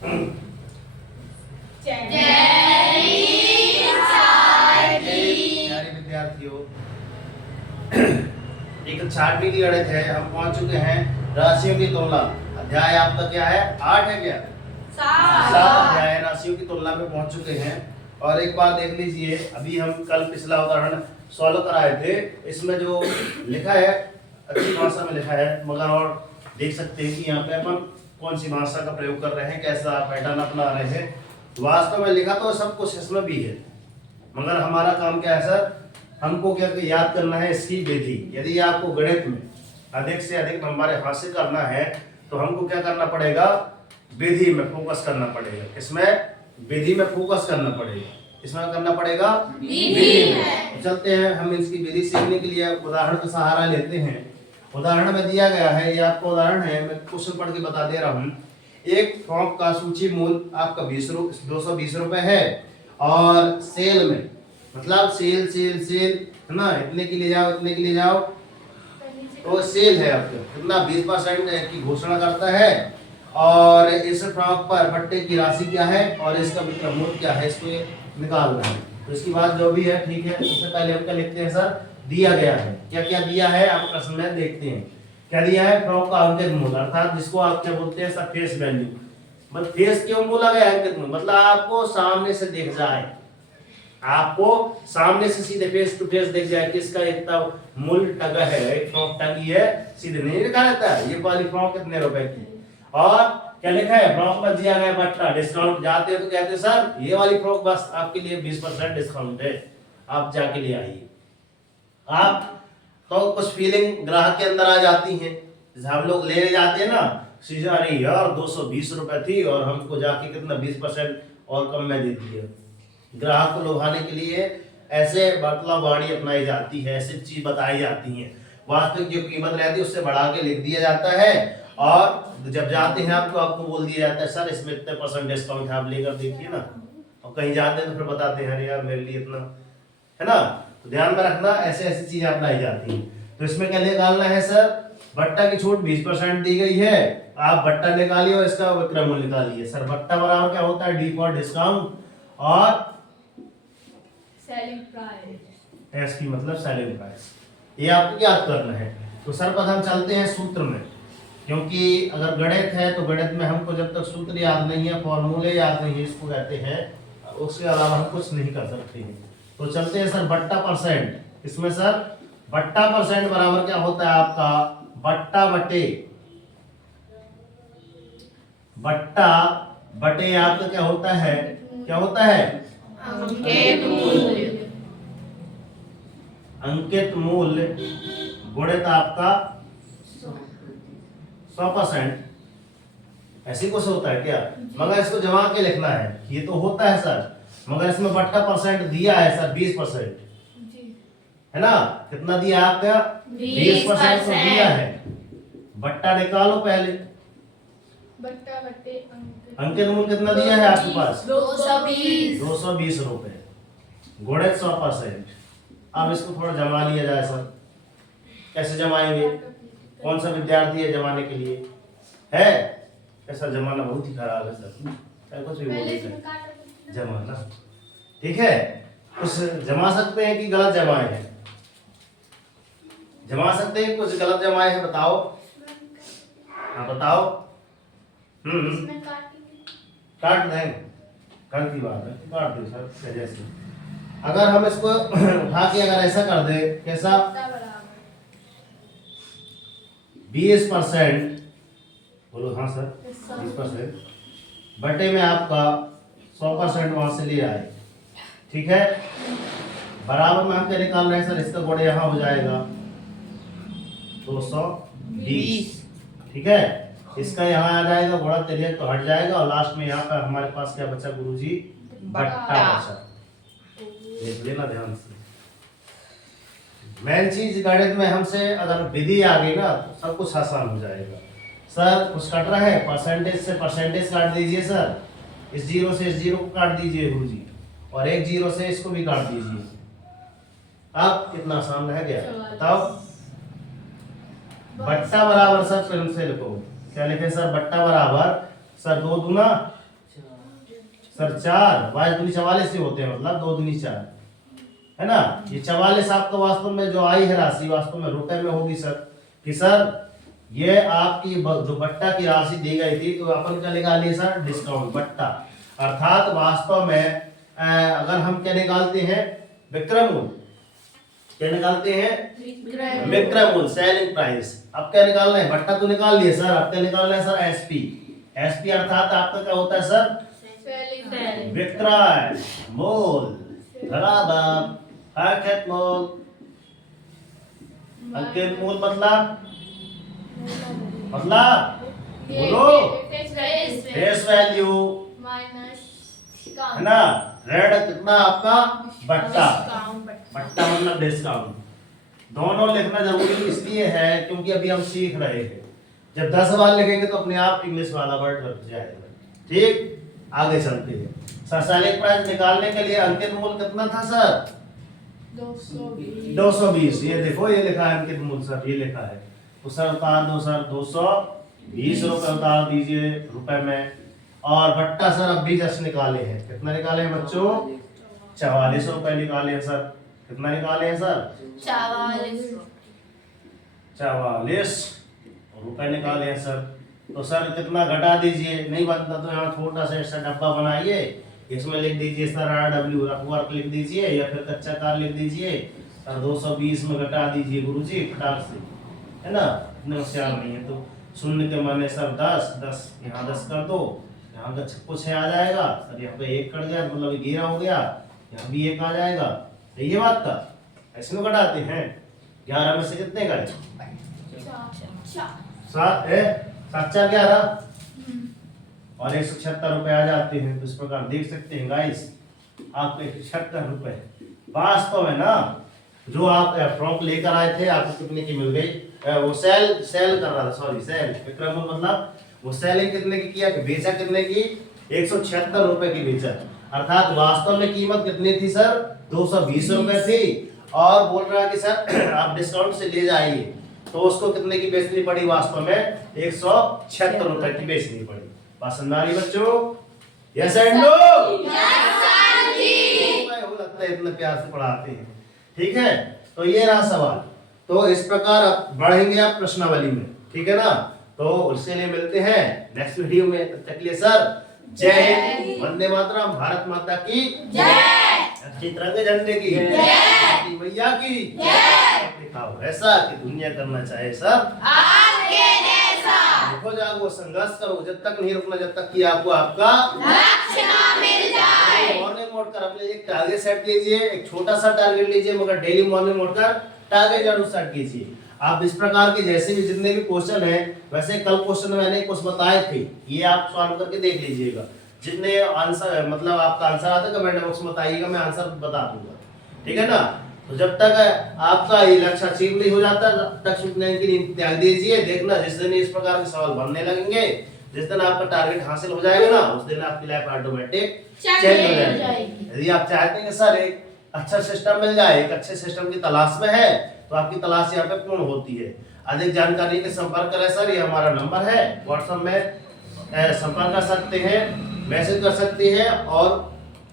प्यारे विद्यार्थियों, एक 6वीं की गणित है। हम पहुंच चुके हैं राशियों की तुलना। अध्याय आपका क्या है? 8 है क्या? 7 अध्याय राशियों की तुलना में पहुंच चुके हैं। और एक बात देख लीजिए, अभी हम कल पिछला उदाहरण सॉल्व कराए थे। इसमें जो लिखा है अच्छी भाषा में लिखा है, मगर और देख सकते हैं कि यहाँ पे अपन कौन सी भाषा का प्रयोग कर रहे हैं, कैसा पैटर्न अपना रहे हैं। वास्तव में लिखा तो सब कुछ इसमें भी है, मगर हमारा काम क्या है सर? हमको क्या याद करना है इसकी विधि। यदि आपको गणित में अधिक से अधिक नंबर हासिल करना है तो हमको क्या करना पड़ेगा? विधि में फोकस करना पड़ेगा। इसमें विधि में फोकस करना पड़ेगा। इसमें करना पड़ेगा विधि में। तो चलते हैं हम इसकी विधि सीखने के लिए उदाहरण का सहारा लेते हैं। उदाहरण में दिया गया है, ये आपका उदाहरण है, मैं क्वेश्चन पढ़ के बता दे रहा हूँ। एक फ्रॉक का सूची मूल्य आपका 220 रुपए है और सेल में, मतलब सेल सेल सेल है ना, इतने की ले जाओ इतने की ले जाओ, तो सेल है आपका कितना? 20% की घोषणा करता है। और इस फ्रॉक पर बट्टे की राशि क्या है और इसका विक्रय मूल्य क्या है, इसको निकालना है। तो इसकी बात जो भी है ठीक है। सबसे पहले हम क्या लिखते हैं सर? दिया गया है। क्या क्या दिया है आप प्रश्न में देखते हैं। क्या दिया है? फ्रॉक का अंकित मूल्य, अर्थात जिसको आप क्या बोलते हैं सर? Face value. मतलब फेस क्यों बोला गया अंकित मूल्य? मतलब आपको सामने से दिख जाए, आपको सामने से सीधे फेस टू फेस दिख जाए किसका इतना मूल्य टगा है। एक फ्रॉक टंगी है, सीधे नहीं लिखा रहता है ये वाली फ्रॉक कितने रुपए की। और क्या लिखा है? फ्रॉक में दिया गया बट्टा डिस्काउंट। जाते हैं तो कहते हैं सर ये वाली फ्रॉक बस आपके लिए 20% डिस्काउंट है, आप जाके ले आइए। आप तो कुछ फीलिंग ग्राहक के अंदर आ जाती है। जैसे हम लोग लेने जाते हैं ना, सीधे अरे यार 220 रुपए थी और हमको जाके कितना 20% और कम में दे दिया। ग्राहक को लुभाने के लिए ऐसे मतलब वाणी अपनाई जाती है, ऐसी चीज बताई जाती है। वास्तविक जो कीमत रहती है उससे बढ़ा के लिख दिया जाता है और जब जाते हैं आपको बोल दिया जाता है सर इसमें इतने % डिस्काउंट है, आप लेकर देखिए ना। और कहीं जाते हैं तो फिर बताते हैं अरे यार मेरे लिए इतना है ना। तो ध्यान में रखना, ऐसे ऐसी चीजें अपनाई जाती है। तो इसमें क्या निकालना है सर? बट्टा की छूट 20% दी गई है, आप बट्टा निकालिए और इसका विक्रय मूल्य निकालिए। सर बट्टा बराबर क्या होता है? डी फॉर डिस्काउंट और सेलिंग प्राइस। एस की मतलब सेलिंग प्राइस। ये आपको याद करना है। तो सर्वप्रथम चलते हैं सूत्र में, क्योंकि अगर गणित है तो गणित में हमको जब तक सूत्र याद नहीं है, फॉर्मूले याद नहीं है, इसको कहते हैं, उसके अलावा हम कुछ नहीं कर सकते हैं। तो चलते हैं सर बट्टा %। इसमें सर बट्टा % बराबर क्या होता है आपका? बट्टा बटे आपका क्या होता है? क्या होता है? अंकित मूल्य गुणित आपका 100%। ऐसे कुछ होता है क्या? मगर इसको जमा के लिखना है, ये तो होता है सर, मगर इसमें बट्टा % दिया है सर 20%, है ना। कितना दिया आपका? 20% तो दिया है। बट्टा निकालो पहले। बट्टा बट्टे अंकित मूल्य कितना दिया है आपके पास? 220 रुपए गुणित 100%। अब इसको थोड़ा जमा लिया जाए सर। कैसे जमाएंगे? कौन सा विद्यार्थी है जमाने के लिए? है ऐसा जमाना बहुत ही खराब है सर, चाहे कुछ भी बोलिए जमाना ठीक है। कुछ जमा सकते हैं कि गलत जमाए हैं? जमा सकते हैं, कुछ गलत जमाए हैं, बताओ। हाँ बताओ। काट दें, कल की बात है, काट दो सर। जैसे अगर हम इसको उठा के अगर ऐसा कर दे, कैसा? 20% बोलो। हाँ सर 20% बटे में आपका 100% वहां से ले आए, ठीक है। बराबर में हम क्या निकाल रहे हैं सर? इसका गुणा यहाँ हो जाएगा 220, ठीक है। इसका यहाँ आ जाएगा गुणा, चलिए तो हट जाएगा और लास्ट में यहाँ पर हमारे पास क्या बचा गुरुजी? बट्टा बचा। देख लेना ध्यान से। मेन चीज गणित में हमसे अगर विधि आ गई ना तो सब कुछ आसान हो जाएगा। सर कुछ कट रहा है, परसेंटेज से परसेंटेज काट दीजिए सर, इस 0 से इस 0 को काट दीजिए गुरुजी, और एक 0 से इसको भी काट दीजिए। अब कितना आसान रह गया बताओ। बट्टा बराबर सर फिर से लिखो, क्या लिखे सर? बट्टा बराबर सर 2 दूना सर 4, 22 दूनी 44 ही होते हैं, मतलब 2 दूनी 4 है ना। ये 44 आपका वास्तव में जो आई है राशि वास्तव में रुपए में होगी सर, कि सर ये आपकी जो बट्टा की राशि दी गई थी तो अपन क्या निकाल लिए सर, डिस्काउंट बट्टा, अर्थात वास्तव में अगर हम क्या निकालते हैं, विक्रय मूल्य, क्या निकालते हैं, विक्रय मूल्य, सेलिंग प्राइस। अब क्या निकालना है, बट्टा तो निकाल लिए सर, अब क्या निकालना है सर, एसपी। एसपी अर्थात आपका क्या होता है सर, विक्रय मूल्य बराबर अंकित मूल्य। अंकित मूल्य मतलब बोलो, फेस वैल्यू है ना, रेड कितना आपका बट्टा, बट्टा मतलब डिस्काउंट। दोनों लिखना जरूरी इसलिए है क्योंकि अभी हम सीख रहे हैं, जब 10 बार लिखेंगे तो अपने आप इंग्लिश वाला वर्ड लग जाएगा। ठीक, आगे चलते हैं सर। सेलिंग प्राइस निकालने के लिए अंकित मूल्य कितना था सर, 220। ये देखो ये लिखा है अंकित मूल्य सर, ये लिखा है, तो सर उतार दो सर, 220 रुपए उतार दीजिए रुपए में। और बट्टा सर अब भी जस्ट निकाले हैं, कितना निकाले हैं बच्चों, 44 रुपए निकाले हैं सर। कितना निकाले हैं सर, 44 रुपए निकाले हैं सर। तो सर कितना घटा दीजिए, नहीं बनता तो यहाँ छोटा सा ऐसा डब्बा बनाइए, इसमें लिख दीजिए सर RW रफ वर्क लिख दीजिए, या फिर कच्चा कार लिख दीजिए सर। 220 में घटा दीजिए गुरुजी फटाक से, है ना, इतने होशियार नहीं है। तो शून्य के माने सर 10 यहाँ 10 कर दो, यहाँ का कुछ है आ जाएगा सर, यहाँ पे 1 कट गया मतलब 11 हो गया, यहाँ भी 1 आ जाएगा। सही है बात का, ऐसे में घटाते हैं। 11 में से कितने गए, 7 है, 7 4 11 और 176 रुपए आ जाते हैं। तो इस प्रकार देख सकते हैं गाइस, आपको 176 रुपए वास्तव में ना, जो आप फ्रॉक लेकर आए थे आपको कितने की मिल गई, वो सेल कर रहा था, सॉरी सेल, विक्रय मूल्य मतलब वो सेलिंग कितने की किया, कि बेचा कितने की, 176 रुपए की बेचा, अर्थात वास्तव में कीमत कितनी थी सर, 220 रुपए थी। और बोल रहा है कि सर आप डिस्काउंट से ले जाइए, तो उसको कितने की बेचनी पड़ी, वास्तव में 176 रुपए की बेचनी पड़ी। बात समझ आ रही बच्चों, यस एंड नो, लगता है इतना प्यार से पढ़ाते हैं। ठीक है, तो ये रहा सवाल। तो इस प्रकार आप बढ़ेंगे आप प्रश्नावली में, ठीक है ना। तो उसके लिए मिलते हैं नेक्स्ट वीडियो में, तब तक के लिए सर जय हिंद, वंदे मातरम, भारत माता की जय, तिरंगे झंडे की जय, मैया की जय। दिखाओ ऐसा कि दुनिया करना चाहे सर आपके जैसा। देखो जागो, संघर्ष करो, जब तक नहीं रुकना, जब तक कि आपको आपका लक्ष्य ना मिल जाए। मॉर्निंग मोड कर अपने एक टारगेट सेट कीजिए, एक छोटा सा टारगेट लीजिए, मगर डेली मॉर्निंग मोड कर टारगेट जरूर सेट कीजिए। आप इस प्रकार के जैसे भी जितने भी क्वेश्चन हैं, वैसे कल क्वेश्चन मैंने कुछ बताए थे, ये आप सॉल्व करके देख लीजिएगा। जितने आंसर मतलब आपका आंसर आता है कमेंट बॉक्स में बताइएगा, मैं आंसर बता दूंगा, ठीक है ना। तो जब तक आपका ये लक्ष्य अचीव नहीं हो जाता तब तक सुनने की नींद त्याग दीजिए। देखना जिस दिन इस प्रकार के सवाल बनने लगेंगे, जिस दिन आपका टारगेट हासिल हो जाएगा ना, उस दिन आपकी लाइफ ऑटोमेटिक चेंज हो जाएगी। यदि आप चाहते हैं कि सर एक अच्छा सिस्टम मिल जाए, एक अच्छे सिस्टम की तलाश में है, तो आपकी तलाश यहाँ पे पूर्ण होती है। अधिक जानकारी के संपर्क करें सर, ये हमारा नंबर है, व्हाट्सएप में संपर्क कर सकते हैं, मैसेज कर सकते हैं और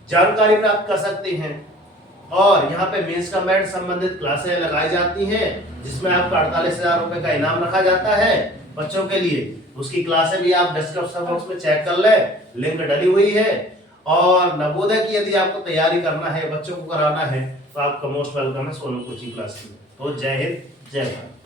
जानकारी प्राप्त कर सकते हैं। और यहाँ पे मेंस का मेरिट संबंधित क्लासें लगाई जाती हैं, जिसमें आपका 48,000 रुपए का इनाम रखा जाता है बच्चों के लिए। उसकी क्लासें भी आप डिस्क्रिप्शन बॉक्स में चेक कर ले, लिंक डली हुई है। और नवोदय की यदि आपको तैयारी करना है, बच्चों को कराना है, तो आपका मोस्ट वेलकम है सोनू कोचिंग क्लास में। तो जय हिंद, जय भारत।